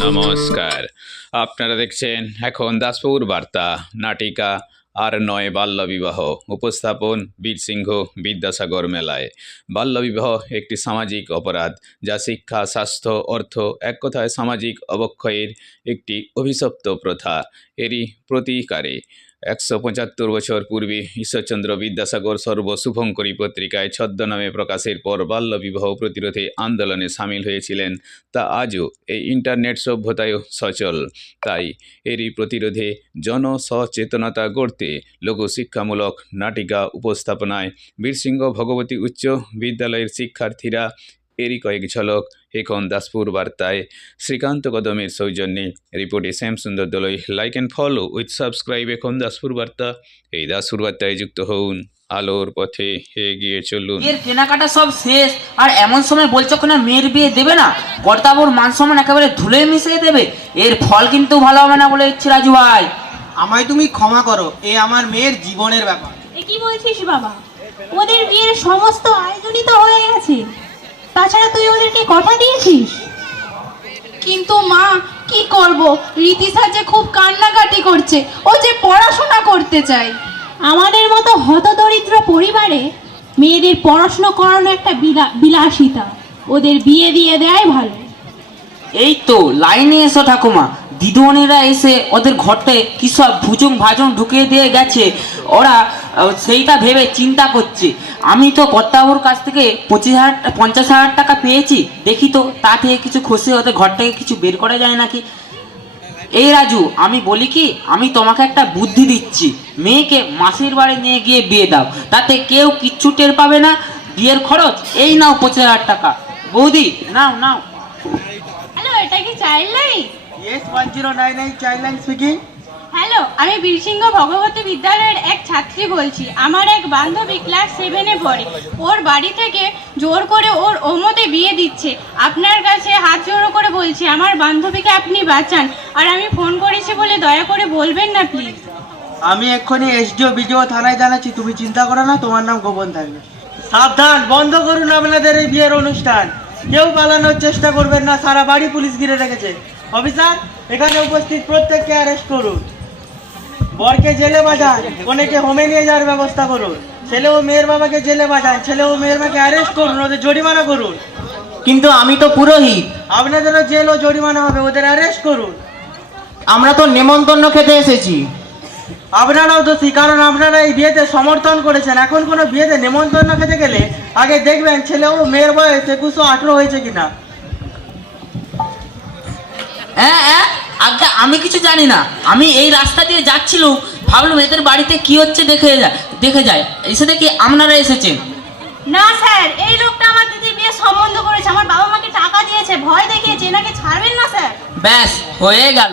নমস্কার। আপনারা দেখছেন এখন দাসপুর বার্তা, নাটিকা আর নয় বাল্যবিবাহ উপস্থাপন বীরসিংহ বিদ্যাসাগর মেলায়। বাল্যবিবাহ একটি সামাজিক অপরাধ যা শিক্ষা, স্বাস্থ্য, অর্থ, এক কথায় সামাজিক অবক্ষয়ের একটি অভিশপ্ত প্রথা। এরই প্রতিকারে একশো পঁচাত্তর বছর পূর্বে ঈশ্বরচন্দ্র বিদ্যাসাগর সর্বশুভঙ্করী পত্রিকায় ছদ্মনামে প্রকাশের পর বাল্যবিবাহ প্রতিরোধে আন্দোলনে সামিল হয়েছিলেন, তা আজও এই ইন্টারনেট সভ্যতায়ও সচল। তাই এরই প্রতিরোধে জনসচেতনতা গড়তে লঘুশিক্ষামূলক নাটিকা উপস্থাপনায় বীরসিংহ ভগবতী উচ্চ বিদ্যালয়ের শিক্ষার্থীরা এরই কয়েক ঝলক এখন দাসপুর বার্তায়। শ্রীকান্ত কদমের সৌজন্যে রিপোর্টে Shyamsundar Dalai like and follow with subscribe এখন দাসপুর বার্তা। এই দাসপুর বার্তায় যুক্ত হন আলোর পথে এগিয়ে চলুন। বিয়ের কেনাকাটা সব শেষ আর এমন সময় বলছো কিনা মেয়ের বিয়ে দেবে না? কর্তাবুর মান সম্মান একেবারে ধুলে মিশিয়ে দেবে। এর ফল কিন্তু ভালো হবে না বলে ইচ্ছে রাজু ভাই। আমায় তুমি ক্ষমা করো এ আমার মেয়ের জীবনের ব্যাপার। এ কি বলছিস বাবা? ওদের বিয়ের সমস্ত আয়োজনই তো হয়ে গেছে। তাছাড়া তুই ওদেরকে কথা দিয়েছিস? কিন্তু মা কি করব? রীতিসা যে খুব কান্নাকাটি করছে ও যে পড়াশোনা করতে চায়। আমাদের মতো হতদরিদ্র পরিবারে মেয়েদের পড়াশুনো করানো একটা বিলা- বিলাসিতা ওদের বিয়ে দিয়ে দেয় ভালো। এই তো লাইনে এসো ঠাকুমা। দিদিমণিরা এসে ওদের ঘরটায় কি সব ভুজুং ভাজুং ঢুকিয়ে দিয়ে গেছে। ওরা সেইটা ভেবে চিন্তা করছে। আমি তো কর্তাবুর কাছ থেকে পঁচিশ হাজার পঞ্চাশ হাজার টাকা পেয়েছি। দেখি তো তা থেকে কিছু খুশি ওদের ঘর থেকে কিছু বের করা যায় নাকি? এই রাজু আমি বলি কি আমি তোমাকে একটা বুদ্ধি দিচ্ছি। মেয়েকে মাসির বাড়ি নিয়ে গিয়ে বিয়ে দাও। তাতে কেউ কিচ্ছু টের পাবে না। বিয়ের খরচ এই নাও পঁচিশ হাজার টাকা। বৌদি নাও নাও। হ্যালো এটা কি child line yes one zero nine eight child line speaking hello আমি বীরসিংহ ভগবতী বিদ্যালয়ের এক ছাত্রী বলছি। আমার এক বান্ধবী ক্লাস সেভেনে পড়ে। ওর বাড়ি থেকে জোর করে ওর ওমতে বিয়ে দিচ্ছে। আপনার কাছে হাত জোড়ো করে বলছি, আমার বান্ধবীকে আপনি বাঁচান। আর আমি ফোন করেছি বলে দয়া করে বলবেন না প্লিজ আমি এক্ষুনি এসডিও, বিডিও থানায় জানাচ্ছি। তুমি চিন্তা করো না, তোমার নাম গোপন থাকবে। সাবধান, বন্ধ করুন আপনাদের এই বিয়ের অনুষ্ঠান। কেউ পালানোর চেষ্টা করবেন না, সারা বাড়ি পুলিশ ঘিরে রেখেছে। অফিসার, এখানে উপস্থিত প্রত্যেককে অ্যারেস্ট করুন। বরকে জেলে বাজান অনেকে হোমে নিয়ে যাওয়ার ব্যবস্থা করুন। ছেলে ও মেয়ের বাবাকে জেলে বাজান ছেলে ও মেয়ের মাকে অ্যারেস্ট করুন ওদের জরিমানা করুন। কিন্তু আমি তো পুরোহিত। আপনাদেরও জেল ও জরিমানা হবে ওদের অ্যারেস্ট করুন। আমরা তো নেমন্তন্ন খেতে এসেছি। আপনারাও দোষী কারণ আপনারা এই বিয়েতে সমর্থন করেছেন। এখন কোনো বিয়েতে নেমন্তন্ন খেতে গেলে আগে দেখবেন ছেলে ও মেয়ের বয়স একুশো আঠেরো হয়েছে কিনা। হ্যাঁ হ্যাঁ। আজ্ঞা আমি কিছু জানি না। আমি এই রাস্তা দিয়ে যাচ্ছিলাম ভাবলাম এদের বাড়িতে কি হচ্ছে দেখে যায় দেখে যায়। এসে দেখি আপনারা এসেছেন। না স্যার এই লোকটা আমার দিদির বিয়ে সম্বন্ধ করেছে আমার বাবা মাকে টাকা দিয়েছে ভয় দেখিয়েছে এনাকে ছাড়বেন না স্যার। ব্যাস হয়ে গেল।